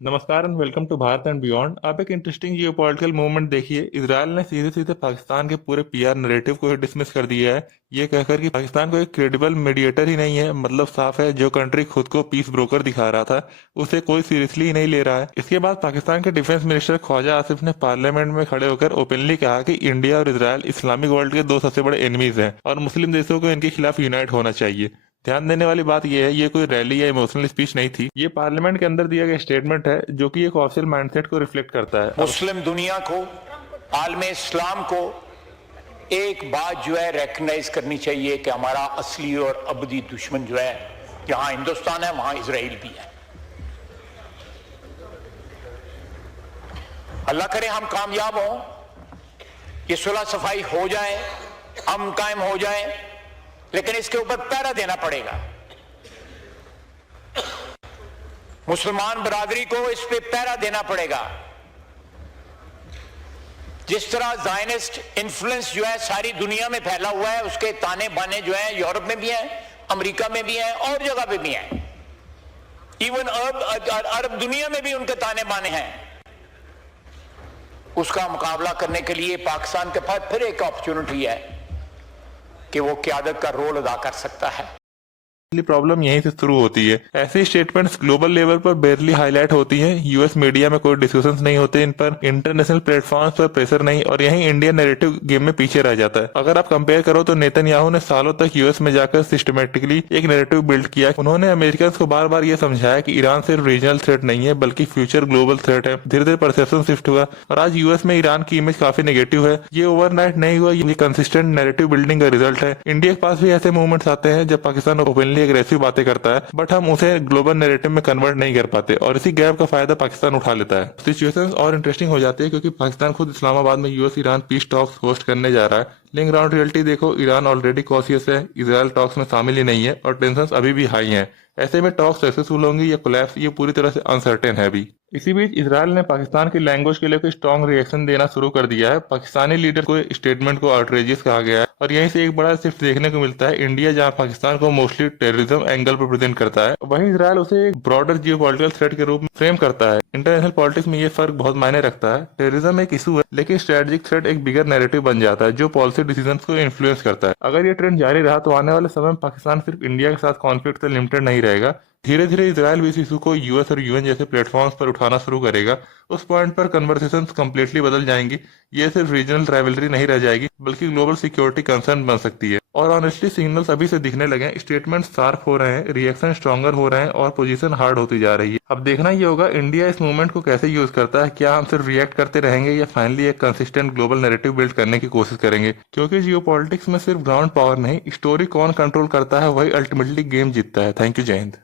नमस्कार and welcome to Bharat and beyond. आप एक इंटरेस्टिंग जियोपॉलिटिकल मूवमेंट देखिए। इजराइल ने सीधे सीधे पाकिस्तान के पूरे पीआर नैरेटिव को ही डिसमिस कर दिया है, ये कहकर कि पाकिस्तान को एक क्रेडिबल मीडिएटर ही नहीं है। मतलब साफ है, जो कंट्री खुद को पीस ब्रोकर दिखा रहा था उसे कोई सीरियसली ही नहीं ले रहा है। इसके बाद पाकिस्तान के डिफेंस मिनिस्टर ख्वाजा आसिफ ने पार्लियामेंट में खड़े होकर ओपनली कहा कि इंडिया और इजराइल इस्लामिक वर्ल्ड के दो सबसे बड़े एनिमीज हैं और मुस्लिम देशों को इनके खिलाफ यूनाइट होना चाहिए। ध्यान देने वाली बात यह है, ये कोई रैली या इमोशनल स्पीच नहीं थी, ये पार्लियामेंट के अंदर दिया गया स्टेटमेंट है जो कि एक ऑफिशियल माइंडसेट को रिफ्लेक्ट करता है। मुस्लिम दुनिया को, आलम इस्लाम को एक बात जो है रिकग्नाइज करनी चाहिए कि हमारा असली और अबदी दुश्मन जो है, जहां हिंदुस्तान है वहां इसराइल भी है। अल्लाह करे हम कामयाब हों, ये सुलह सफाई हो जाए, अमन कायम हो जाए, लेकिन इसके ऊपर पहरा देना पड़ेगा। मुसलमान बरादरी को इस पे पहरा देना पड़ेगा। जिस तरह जायनिस्ट इन्फ्लुएंस जो है सारी दुनिया में फैला हुआ है, उसके ताने बाने जो है यूरोप में भी हैं, अमेरिका में भी हैं और जगह पे भी हैं। इवन अरब दुनिया में भी उनके ताने बाने हैं। उसका मुकाबला करने के लिए पाकिस्तान के पास फिर एक अपॉर्चुनिटी है कि वो क़यादत का रोल अदा कर सकता है। प्रॉब्लम यहीं से शुरू होती है। ऐसी स्टेटमेंट्स ग्लोबल लेवल पर बेरली हाईलाइट होती हैं। यूएस मीडिया में कोई डिस्कशंस नहीं होते इन पर, इंटरनेशनल प्लेटफॉर्म्स पर प्रेशर नहीं, और यहीं इंडिया नैरेटिव गेम में पीछे रह जाता है। अगर आप कंपेयर करो तो नेतन्याहू ने सालों तक यूएस में जाकर सिस्टमेटिकली एक नैरेटिव बिल्ड किया। उन्होंने अमेरिकन को बार बार ये समझाया कि ईरान सिर्फ रीजनल थ्रेट नहीं है बल्कि फ्यूचर ग्लोबल थ्रेट है। धीरे धीरे परसेप्शन शिफ्ट हुआ और आज यूएस में ईरान की इमेज काफी नेगेटिव है। ये ओवरनाइट नहीं हुआ, ये कंसिस्टेंट नैरेटिव बिल्डिंग का रिजल्ट है। इंडिया के पास भी ऐसे मूवमेंट्स आते हैं जब पाकिस्तान ओपनली एग्रेसिव बातें करता है, बट हम उसे ग्लोबल नैरेटिव में कन्वर्ट नहीं कर पाते और इसी गैप का फायदा पाकिस्तान उठा लेता है। सिचुएशंस और इंटरेस्टिंग हो जाती है क्योंकि पाकिस्तान खुद इस्लामाबाद में US Iran peace talks host करने जा रहा है, लेकिन ग्राउंड रियलिटी देखो, ईरान ऑलरेडी कॉशियस है, इजराइल टॉक्स में शामिल ही नहीं है और टेंशंस अभी भी हाई हैं। ऐसे में टॉक्स सक्सेसफुल होंगी या कोलैप्स, ये पूरी तरह से अनसर्टेन है अभी। इसी बीच इसराइल ने पाकिस्तान की लैंग्वेज के लिए कोई स्ट्रॉन्ग रिएक्शन देना शुरू कर दिया है। पाकिस्तानी लीडर को स्टेटमेंट को आउटरेजियस कहा गया है और यहीं से एक बड़ा शिफ्ट देखने को मिलता है। इंडिया जहां पाकिस्तान को मोस्टली टेररिज्म एंगल पर प्रेजेंट करता है, वहीं इसराइल उसे एक ब्रॉडर जियोपॉलिटिकल थ्रेट के रूप में फ्रेम करता है। इंटरनेशनल पॉलिटिक्स में ये फर्क बहुत मायने रखता है। टेररिज्म एक इशू है लेकिन स्ट्रेटेजिक थ्रेट एक बिगर नैरेटिव बन जाता है जो पॉलिसी डिसीजंस को इन्फ्लुएंस करता है। अगर ये ट्रेंड जारी रहा तो आने वाले समय में पाकिस्तान सिर्फ इंडिया के साथ कॉन्फ्लिक्ट से लिमिटेड नहीं रहेगा। धीरे धीरे इसराइल भी इस इशू को यूएस और यूएन जैसे प्लेटफॉर्म्स पर उठाना शुरू करेगा। उस पॉइंट पर कन्वर्सेशंस कंप्लीटली बदल जाएंगी। ये सिर्फ रीजनल राइवलरी नहीं रह जाएगी बल्कि ग्लोबल सिक्योरिटी कंसर्न बन सकती है। और ऑनेस्टली सिग्नल्स अभी से दिखने लगे हैं, स्टेटमेंट शार्प हो रहे हैं, रिएक्शन स्ट्रॉन्गर हो रहे हैं और पोजीशन हार्ड होती जा रही है। अब देखना ये होगा इंडिया इस मूवमेंट को कैसे यूज करता है। क्या हम सिर्फ रिएक्ट करते रहेंगे या फाइनली एक कंसिस्टेंट ग्लोबल नैरेटिव बिल्ड करने की कोशिश करेंगे, क्योंकि जियोपॉलिटिक्स में सिर्फ ग्राउंड पावर नहीं, स्टोरी कौन कंट्रोल करता है वही अल्टीमेटली गेम जीतता है। थैंक यू, जय हिंद।